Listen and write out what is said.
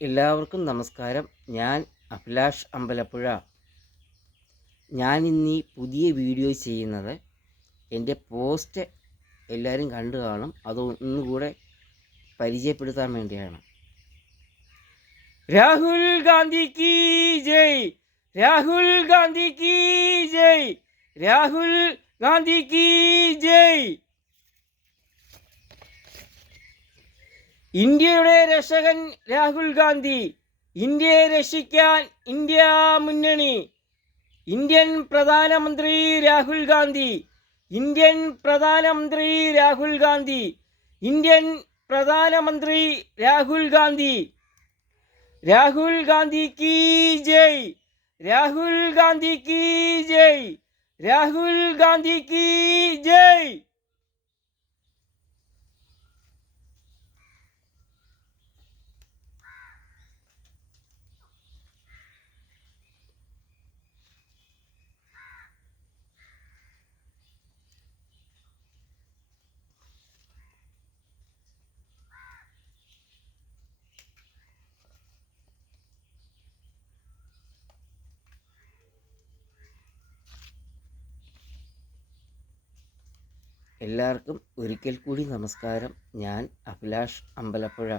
എല്ലാവർക്കും നമസ്കാരം. ഞാൻ അഭിലാഷ് അമ്പലപ്പുഴ. ഞാൻ ഇന്ന് പുതിയ വീഡിയോ ചെയ്യുന്നത് എന്റെ പോസ്റ്റ് എല്ലാവരും കണ്ടു കാണും. അത് ഒന്നുകൂടെ പരിചയപ്പെടുത്താൻ വേണ്ടിയാണ്. രാഹുൽ ഗാന്ധി കി ജയ്! രാഹുൽ ഗാന്ധി കി ജയ്! രാഹുൽ ഗാന്ധി കി ജയ്! ഇന്ത്യയുടെ രക്ഷകൻ രാഹുൽ ഗാന്ധി ഇന്ത്യയെ രക്ഷിക്കാൻ ഇന്ത്യ മുന്നണി ഇന്ത്യൻ പ്രധാനമന്ത്രി രാഹുൽ ഗാന്ധി ഇന്ത്യൻ പ്രധാനമന്ത്രി രാഹുൽ ഗാന്ധി ഇന്ത്യൻ പ്രധാനമന്ത്രി രാഹുൽ ഗാന്ധി. രാഹുൽ ഗാന്ധി കി ജയ് രാഹുൽ ഗാന്ധി കി ജയ് രാഹുൽ ഗാന്ധി കി ജയ്. എല്ലാവർക്കും ഒരിക്കൽ കൂടി നമസ്കാരം. ഞാൻ അഭിലാഷ് അമ്പലപ്പുഴ.